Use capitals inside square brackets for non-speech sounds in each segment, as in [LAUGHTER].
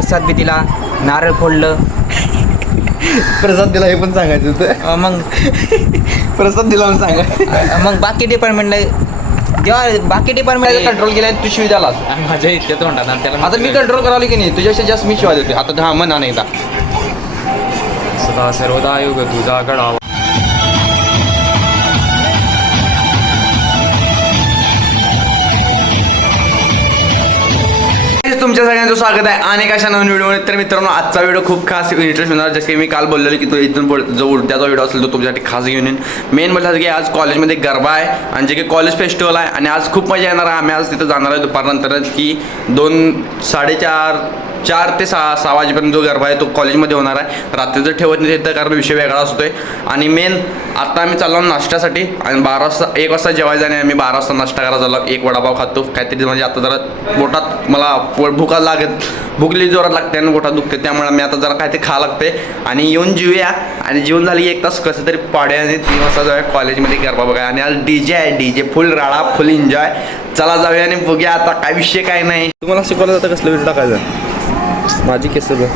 प्रसाद बी दिला नारळ फोडलं. प्रसाद दिला हे पण सांगायचं होतं. अं, मग? प्रसाद दिला म्हणून सांगा. मग बाकी डिपार्टमेंटला जेव्हा बाकी डिपार्टमेंट कंट्रोल केला तू शिवी द्यालास माझ्या इतक्या तोंडात आणि त्याला आता मी कंट्रोल करावं की नाही? तुझ्याशी जास्त मी शिवाय देते आता हा म्हणा नाही सदा सर्वदा योग तुझा गडावा तुमच्या सगळ्यांचं स्वागत आहे. अनेक अशा नवीन व्हिडिओमध्ये तर मित्रांनो आजचा व्हिडिओ खूप खास इंटरेस्ट होणार. जसं की मी काल बोललेलो की तो इथून पुढे जो उलट्याचा व्हिडिओ असेल तो तुमच्यासाठी खास घेऊन येईन. मेन म्हणजे की आज कॉलेजमध्ये गरबा आहे आणि जे की कॉलेज फेस्टिवल आहे. आणि आज खूप मजा येणार आहे. आम्ही आज तिथं जाणार आहे दुपारनंतर. की दोन साडेचार चार ते सहा सहा वाजेपर्यंत जो गरबा आहे तो कॉलेजमध्ये होणार आहे. रात्रीचं ठेवत नाही तिथं कारण विषय वेगळा असतो आहे आणि मेन आता आम्ही चाललो नाश्त्यासाठी आणि बारा वाजता एक वाजता जेवायचं आणि आम्ही बारा वाजता नाश्ता करायला चाललो. एक वडापाव खातो. काहीतरी म्हणजे आता जरा पोटात मला भुका लागत भुकली जोरात लागते आणि पोटात दुखते. त्यामुळे मी आता जरा काहीतरी खा लागते. आणि येऊन जेऊया. आणि जेवून झाली एक तास कसं तरी पाड्या आणि तीन वाजता जाऊया कॉलेजमध्ये गरबा बघा आणि आज डी जे आहे डी जे फुल राळा फुल एन्जॉय चला जाऊया आणि बघूया. आता काय विषय काय नाही. तुम्हाला शिकवलं जातं कसलं व्हिडिओ टाकायचं? माझी केस बघ.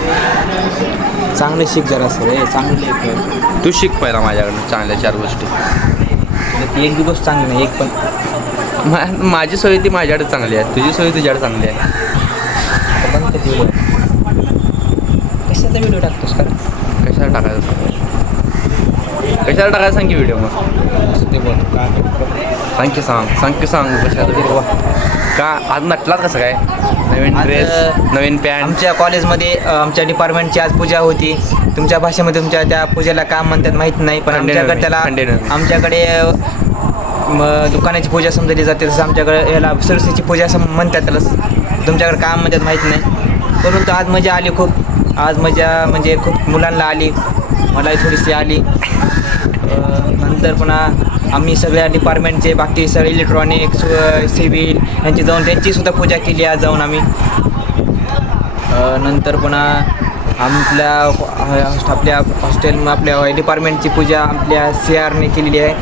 चांगले शिक जरा सर हे चांगले तू शिक पहिला माझ्याकडनं चांगल्या चार गोष्टी. एक गोष्ट चांगली नाही एक पण. मा- माझी सोय ती माझ्याकडे चांगली आहे तुझी सोय तुझ्याकडे चांगली आहे. कशाचा व्हिडिओ टाकतोस का कशाला टाकायचं सांग? कशाला टाकायचं सांग की व्हिडिओ मग? ते बोल काय सांग की सांग सांग की सांग कशाला? का? आज नटलाच कसं काय? नवीन आज, ड्रेस नवीन पॅन्ट आमच्या कॉलेजमध्ये अ, आमच्या डिपार्टमेंटची आज पूजा होती. तुमच्या भाषेमध्ये तुमच्या त्या पूजेला काय म्हणतात माहीत नाही पण आमच्याकडे त्याला. आमच्याकडे अ, म, दुकानाची पूजा समजली जाते. तसं आमच्याकडे याला सरस्वतीची पूजा सम म्हणतात त्याला. तुमच्याकडे काय म्हणतात माहीत नाही. परंतु आज मजा आली खूप. आज मजा म्हणजे खूप मुलांना आली. मलाही थोडीशी आली. अ, नंतर पुन्हा आम्ही सगळ्या डिपार्टमेंटचे बाकी सगळे इलेक्ट्रॉनिक्स सिव्हिल यांची जाऊन त्यांची सुद्धा पूजा केली आज जाऊन आम्ही. नंतर पुन्हा आपल्या आपल्या हॉस्टेल आपल्या डिपार्टमेंटची पूजा आपल्या सी आरने केलेली आहे.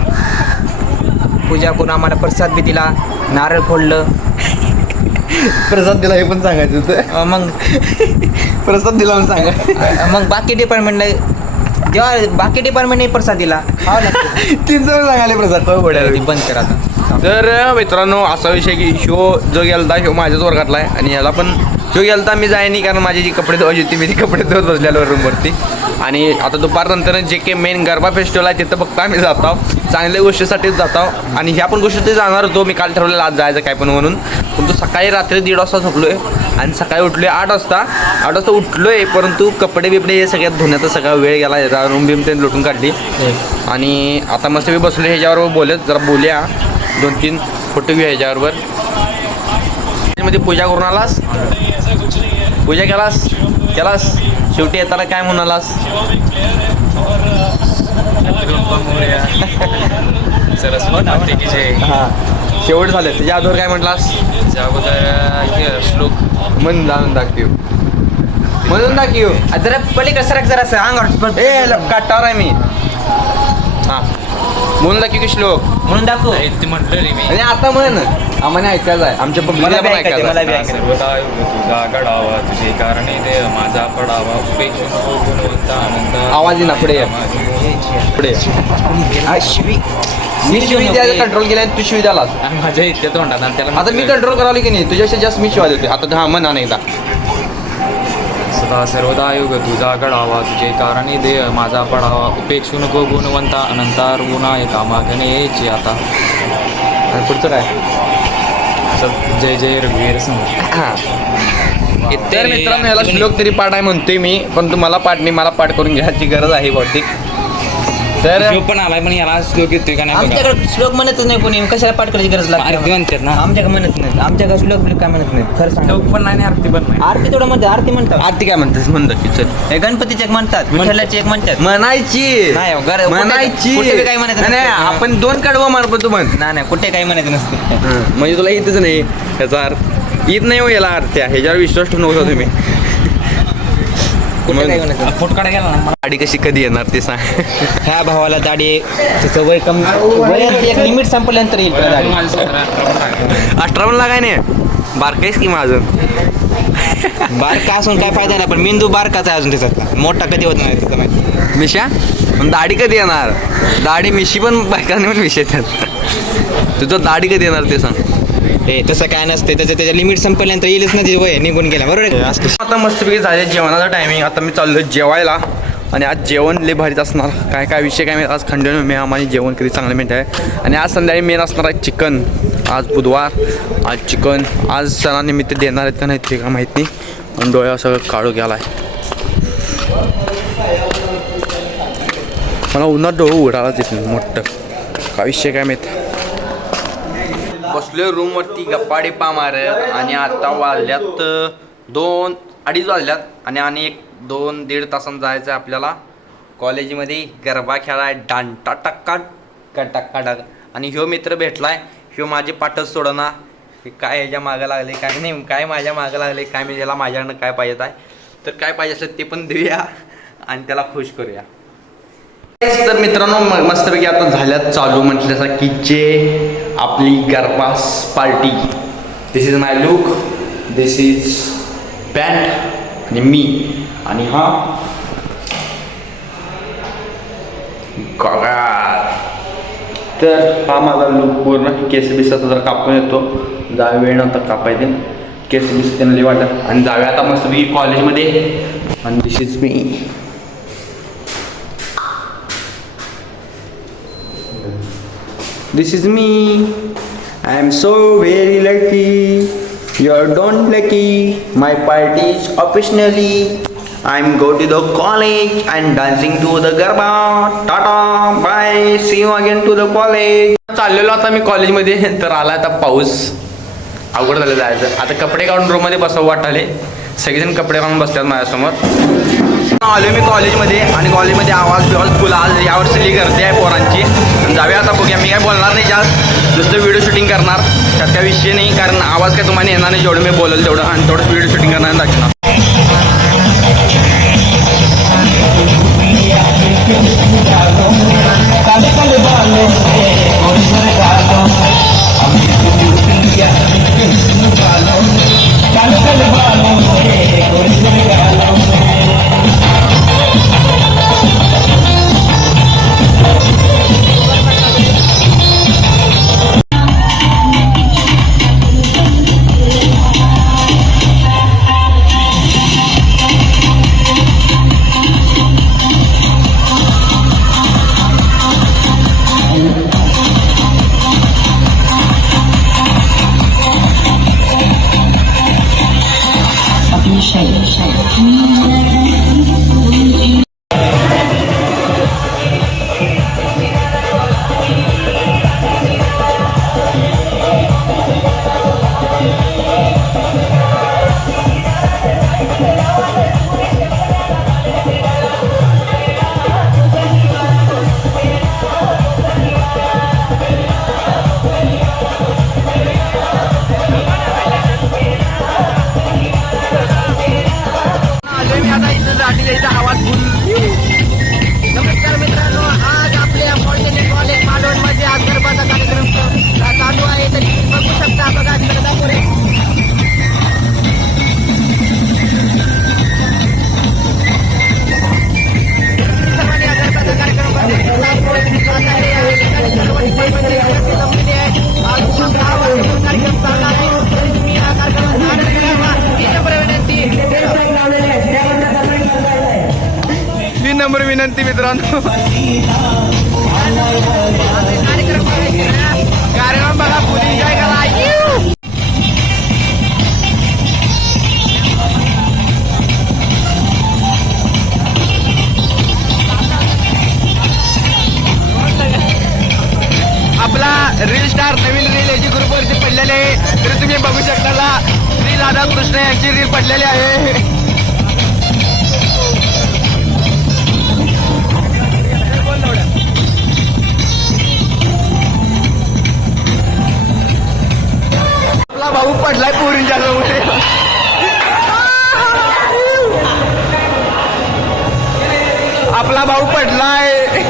पूजा करून आम्हाला प्रसाद बी दिला नारळ फोडलं. प्रसाद दिला हे पण सांगायचं होतं. मग प्रसाद दिला म्हणून सांगा. मग बाकी डिपार्टमेंटला जेव्हा बाकी डिपार्टमेंटने प्रसाद दिला. [LAUGHS] तीन जण सांगाले प्रसाद. तो ती बंद करा तर मित्रांनो असा विषय की शो जो गेलता शो माझ्याच वर्गातला आहे आणि याला पण शो गेलता मी जाय नाही कारण माझी जी कपडे धुवायची होती मी ती कपडे धुवत बसलेलो रूमवरती आणि आता दुपारनंतर जे काही मेन गरबा फेस्टिवल आहे तिथं फक्त आम्ही जात. आहोत चांगल्या गोष्टीसाठीच जात. आणि ह्या पण गोष्टी जाणार होतो. मी काल ठरवलेलं आज जायचं काय पण म्हणून. परंतु सकाळी रात्री दीड वाजता झोपलो आहे आणि सकाळी उठलो आहे आठ वाजता. आठ वाजता उठलो आहे परंतु कपडे बिपडे हे सगळ्यात धुण्याचा सगळा वेळ गेला. रूम बिम ते लुटून काढली. आणि आता मस्त मी बसलो ह्याच्यावर बोलत. जरा बोलूया. दोन तीन फोटो घेऊ ह्याच्याबरोबर. मध्ये पूजा करून आलास? पूजा केलास? केलास? शेवटी येताना काय म्हणालास जय हां. शेवट झालं. त्याच्या अगोदर काय म्हटलास? अगोदर श्लोक मन जाणून दाखव म्हणून दाखव जरा पलीकडे सरक जरा ल- काटावर आहे मी. हां. म्हणून दाखव की श्लोक. म्हणून दाखव. ते म्हटलं रे मी. आणि आता म्हण. आम्हाला ऐकायचं आहे. आमच्या मला पब्लिकला पण मला आहे. सर्वदा योग तुझा गडावा तुझे कारणे दे माझा पडावा. उपेक्षण हो गुणवंत आनंद आवाज येईना, पुढे ये. पुढे शिवी. मी शिवी द्यायला कंट्रोल केला तू शिवी द्यालास आणि माझ्या इतक्या तोंडात आणि त्याला आता मी कंट्रोल करावं की नाही? तुझ्याशी जास्त मी शिवाय देते आता हा म्हणा नाही सदा सर्वदा योग तुझा गडावा तुझे कारणे दे माझा पडावा उपेक्षू नको गुणवंता अनंतार गुणायका मागणे यायची आता. आणि पुढचं काय? जय जय रघुवीर समोर तर मित्रांनो याला श्लोक तरी पाठ आहे म्हणतोय मी पण तुम्हाला पाठ नाही मला पाठ करून घ्यायची गरज आहे बहुतेक तर तो पण आलाय पण याला श्लोक येतोय का नाही बघा. आमच्याकडे श्लोक म्हणतच नाही कोणी. कशाला पाठ करायची गरज आरती लागते म्हणतात ना. आमच्याकडे म्हणत नाही. आमच्याकडे श्लोक बिलोक काय म्हणत नाही? खरं सांग. श्लोक पण नाही आणि आरती पण नाही. आरती थोडं म्हणतात आरती म्हणतात आरती काय म्हणतेस? म्हणतो की चल. हे गणपतीचे एक म्हणतात. विठ्ठलाचे एक म्हणतात. म्हणायची. नाही, कुठे- म्हणायची. कुठे बी काही म्हणायचं नाही, नाही, नसतं. आपण दोन कडवं मारतो तू म्हण. नाही नाही कुठे काही म्हणायचं नसतं. म्हणजे तुला येतच नाही याचा अर्थ. येत नाही हो याला अर्थ ह्याच्यावर विश्वास ठेवू नव्हता तुम्ही कुठे मग- काही म्हणायचं नसतं. फुटकाडा गेला ना गाडी कशी कधी येणार ते सांग. ह्या भावाला दाढी त्याचं वय कमी वयात एक लिमिट संपल्यानंतर येईल दाढी. अठरा पण लागाय नाही? बारकाईस की माझं बारका असून काय फायदा नाही पण मेंदू बारकाच आहे अजून त्याच्यातला. मोठा कधी होत नाही त्याचा माहिती. मिशा पण दाढी कधी येणार? दाढी मिशी पण बायकांनी पण मिशी येतात. तुझं दाढी कधी येणार ते सांग. ते तसं काय नसते त्याच्या त्याच्या लिमिट संपल्यानंतर येईलच ना ते वय निघून गेला बरोबर आहे? आता मस्तपैकी झाले जेवणाचा टायमिंग आता मी चाललो जेवायला आणि आज जेवण लय भारीच असणार. काय काय विषय काय माहीत? आज खंडन मी आम्हाला जेवण कधी चांगलं मिळत. आहे आणि आज संध्याकाळी मेन असणार आहे चिकन आज बुधवार आज चिकन आज सणानिमित्त देणार आहेत का नाही ते का माहीत नाही. आणि डोळ्यावर सगळं काढू गेला आहे. मला उन्हात डोळं उघडायलाच येत नाही मोठं. काय विषय काय माहीत? बसलोय रूमवरती वरती पा मारत आणि आता वाजल्यात दोन अडीच वाजल्यात आणि आणि एक दोन दीड तासांत जायचं आहे आपल्याला. कॉलेजमध्ये गरबा खेळाय डांटा टक्का टक्का टाक आणि ह्यो मित्र भेटलाय ह्यो माझे पाठच सोडना. हे काय ह्याच्या मागं लागले काय नाही काय माझ्या मागं लागले काय मी त्याला माझ्याकडनं काय पाहिजे आहे? तर काय पाहिजे असेल ते पण देऊया आणि त्याला खुश करूया. तर मित्रांनो म- मस्तपैकी आता झाल्यात चालू म्हटल्याचा की जे आपली गरबास party. This is my look this is pant आणि मी. आणि हा तर हा माझा लुक पूर्ण केस बिसाचा जर कापून येतो. जावे वेळ नव्हता कापायचे केस बिस त्यांना वाटत. आणि जाऊया आता मस्तपैकी कॉलेजमध्ये आणि this is me This is me. I am so very lucky. You're don't lucky. My party is officially. I'm go to the college and dancing to the garba. Tata. Bye. See you again to the college. चाललेलो आता मी कॉलेजमध्ये तर आला आता पाऊस अवघड झालं जायचं आता कपडे काढून रूममध्ये बसावं वाटाले सगळेजण कपडे घालून बसतात माझ्यासमोर. आलो मी कॉलेजमध्ये आणि कॉलेजमध्ये आवाज बिवाज फुल आज यावर्षी ली गर्दी आहे पोरांची. जाऊया आता बघूया. मी काय बोलणार नाही जास्त. नुसतं व्हिडिओ शूटिंग करणार. त्यात काय विषय नाही कारण आवाज काय तुम्हाला येणार नाही जेवढं मी बोलेल तेवढं. आणि तेवढं व्हिडिओ शूटिंग करणार दाखवणार. आणि दाखवणार नमस्कार मित्रांनो. कार्यक्रम बघा फुल एन्जॉय करा आपला रील स्टार नवीन रील याची ग्रुपवरती पडलेली आहे. तर तुम्ही बघू शकता रील राधाकृष्ण यांची रील पडलेली आहे. भाऊ पडलाय पोरींच्या समोर आपला भाऊ पडलाय.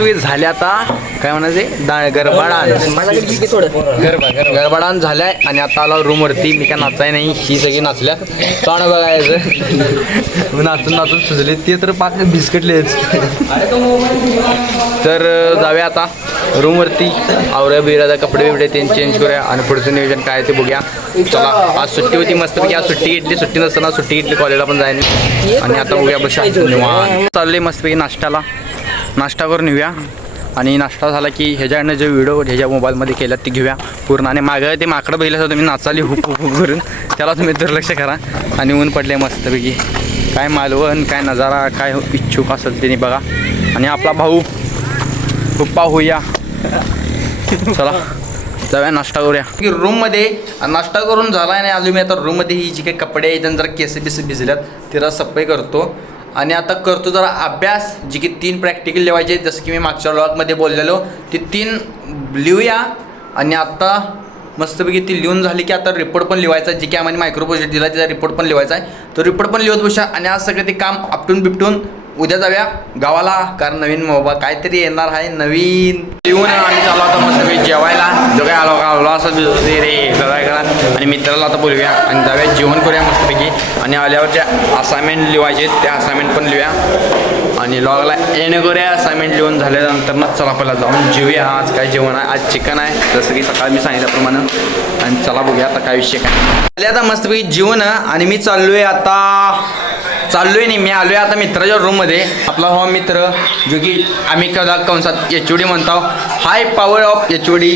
मस्त झाले आता. काय म्हणायचे? दा गरबाडान. गरबाडान झालाय आणि आता आला रूमवरती. मी काय नाचाय नाही. ही सगळी नाचल्या. तोंड बघायचं. नाचून नाचून सुचले ते तर पाक बिस्कटलेच तर जाऊया आता. रूमवरती. आवऱ्या बिऱ्या कपडे बिपडे ते चेंज करूया आणि पुढचं नियोजन काय ते बघूया. चला. आज सुट्टी होती मस्तपैकी आज सुट्टी घेतली. सुट्टी नसताना सुट्टी घेतली. कॉलेजला पण जायला आणि आता बघूया बस. निवांत. चालले मस्तपैकी नाश्त्याला. नाश्ता करून येऊया. आणि नाश्ता झाला की ह्याच्याकडनं जे व्हिडिओ ह्याच्या मोबाईलमध्ये केल्यात ते घेऊया. पूर्ण आणि मागं ते माकडं बघितलं तुम्ही नाचाली हुप हुप करून. त्याला तुम्ही दुर्लक्ष करा. आणि ऊन पडले मस्तपैकी. काय मालवण काय नजारा काय इच्छुक असेल त्यांनी बघा. आणि आपला भाऊ हुप्पा होऊया. चला जाऊया नाश्ता करूया. की रूममध्ये नाश्ता करून झाला आणि अजून मी आता रूममध्ये ही जी काही कपडे आहेत जरा केस बिस भिजल्यात तिला सफाई करतो. आणि आता करतो जरा अभ्यास जी की तीन प्रॅक्टिकल लिवायचे जसं की मी मागच्या व्लॉगमध्ये बोललेलो ते तीन लिहूया आणि आत्ता मस्तपैकी ती लिहून झाली की आता रिपोर्ट पण लिवायचा आहे. जे की आम्हाला मायक्रो प्रोजेक्ट दिला त्याचा रिपोर्ट पण लिवायचा आहे तो रिपोर्ट पण लिहत बसा आणि आज सगळं ते काम आपटून बिपटून उद्या जाऊया गावाला कारण नवीन मोबाईल काहीतरी येणार आहे नवीन. लिहून आणि चालू आता मस्तपैकी जेवायला. जो काय आलो का आलो असं रे काय करा आणि मित्राला आता बोलूया आणि जाऊया जेवण करूया मस्तपैकी आणि आल्यावर जे असाइनमेंट लिवायचे त्या असाइनमेंट पण लिहूया आणि लॉगला एन करूया असाइनमेंट लिहून झाल्यानंतर मग चला पहिला जाऊन जेवूया. आज काय जेवण आहे? आज चिकन आहे. जसं की सकाळी मी सांगितल्याप्रमाणे. आणि चला बघूया आता काय विषय काय. आले आता मस्तपैकी जेवण आणि मी चाललो आहे आता चाललोय नाही मी आलोय आता मित्राच्या रूममध्ये आपला हा मित्र जो की आम्ही कदा कंसात एच ओ डी म्हणतो high power of H O D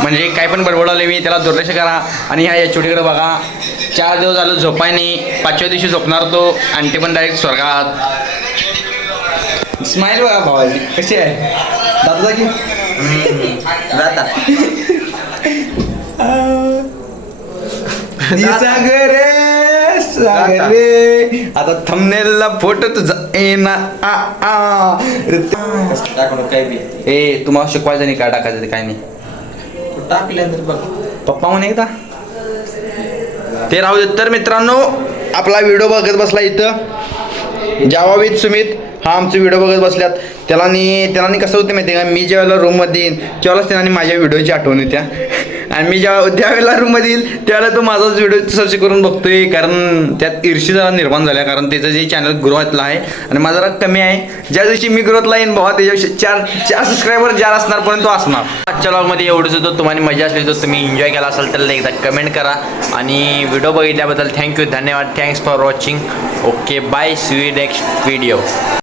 म्हणजे काय पण बडबडवलं मी त्याला दुर्लक्ष करा. आणि ह्या एच ओ डीकडे बघा. चार दिवस झालं झोपाय नाही. पाचव्या दिवशी झोपणार तो. आणटी पण डायरेक्ट स्वर्गात. स्माईल बघा भावाची. कशी आहे? दादा की? जाता [LAUGHS] सागरे आता थंबनेलला फोटो तुझा येना आ आ. काय बी ए तुम्हाला शिकवायचं नाही काय टाकायचं ते काय नाही. टाकल्यानंतर बघ. पप्पा म्हणे एकदा. ते राहू देत. तर मित्रांनो आपला व्हिडिओ बघत बसला इथं. जावा विथ सुमित. हा आमचे व्हिडिओ बघत बसल्यात. त्याला नी त्याला कसं होतं माहिती का? मी ज्यावेळेला रूममध्ये येईन त्यावेळेलाच त्याला नी माझ्या व्हिडिओची आठवण येत्या. आणि मी जेव्हा ज्यावेळेला रूममध्ये येईल त्यावेळेला तो माझाच व्हिडिओ सर्च करून बघतोय कारण त्यात ईर्षी जरा निर्माण झाल्या कारण त्याचं जे चॅनल ग्रोथला आहे आणि माझा जरा कमी आहे. ज्या दिवशी मी ग्रोथला येईन भावा त्याच्याविषयी चार चार सबस्क्रायबर चार असणार पण तो असणार. आजच्या ब्लॉगमध्ये एवढंच होतं. तुम्हाला मजा असली तर तुम्ही एन्जॉय केला असाल तर एकदा कमेंट करा. आणि व्हिडिओ बघितल्याबद्दल थँक्यू धन्यवाद. Thanks for watching okay bye see next video